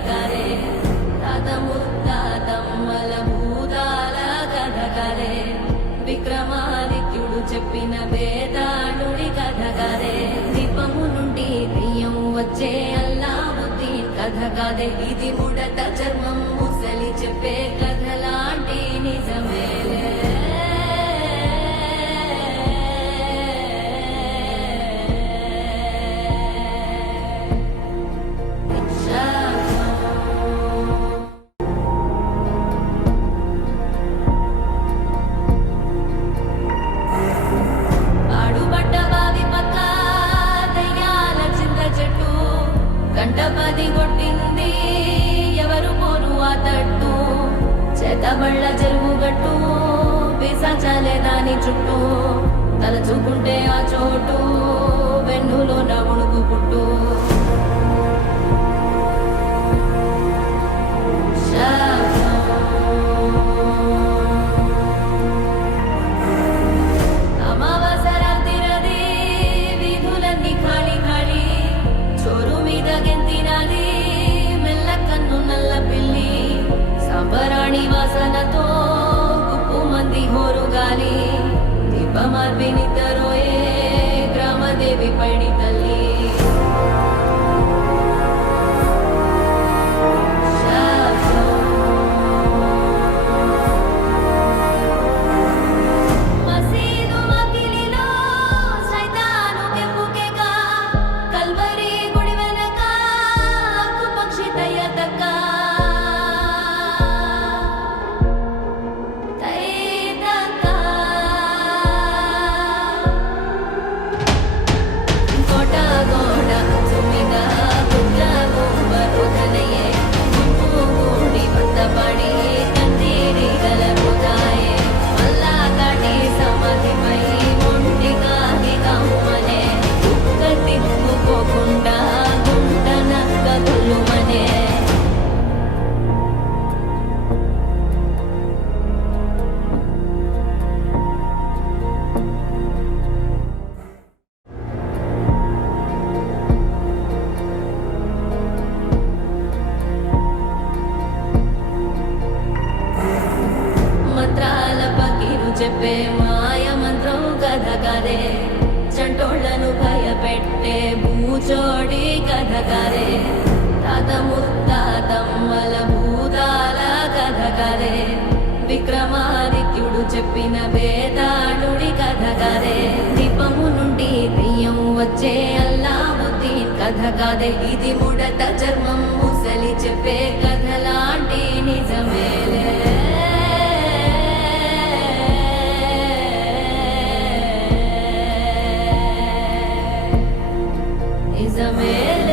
కథకారే తాత ముత్తాతమ్మల భూతాల కథకారే విక్రమాదిత్యుడు చెప్పిన వేదాళుడి కథకారే దీపము నుండి దెయ్యం వచ్చే అల్లావుద్దీన్ కథ కాదే ఇది ముడత చర్మం ముసలి చెప్పే కథలాంటి నిజమేలే కంటపది కొట్టింది ఎవరు పోరు ఆ తట్టు చేతబళ్ళ చెరువు గట్టు పిశాచాలే దాని చుట్టూ తలచుకుంటే ఆ చోటు వెన్నులో నవుడుకు పుట్టు సంబరాణి వాసనతో గుప్పు మంది హోరుగాలి దీపమార్పినిద్దరోయే గ్రామదేవి పైడి తల్లి చెప్పే మాయ మంత్రం కథకారే చంటోళ్లను భయపెట్టే భూచోడి కథకారే తాత ముత్తాతమ్మల భూతాల కథకారే విక్రమాదిత్యుడు చెప్పిన వేదాళుడి కథకారే దీపము నుండి దెయ్యం వచ్చే అల్లావుద్దీన్ కథ కాదే ఇది ముడత చర్మం ముసలి చెప్పే కథలాంటి నిజమేలే Isabel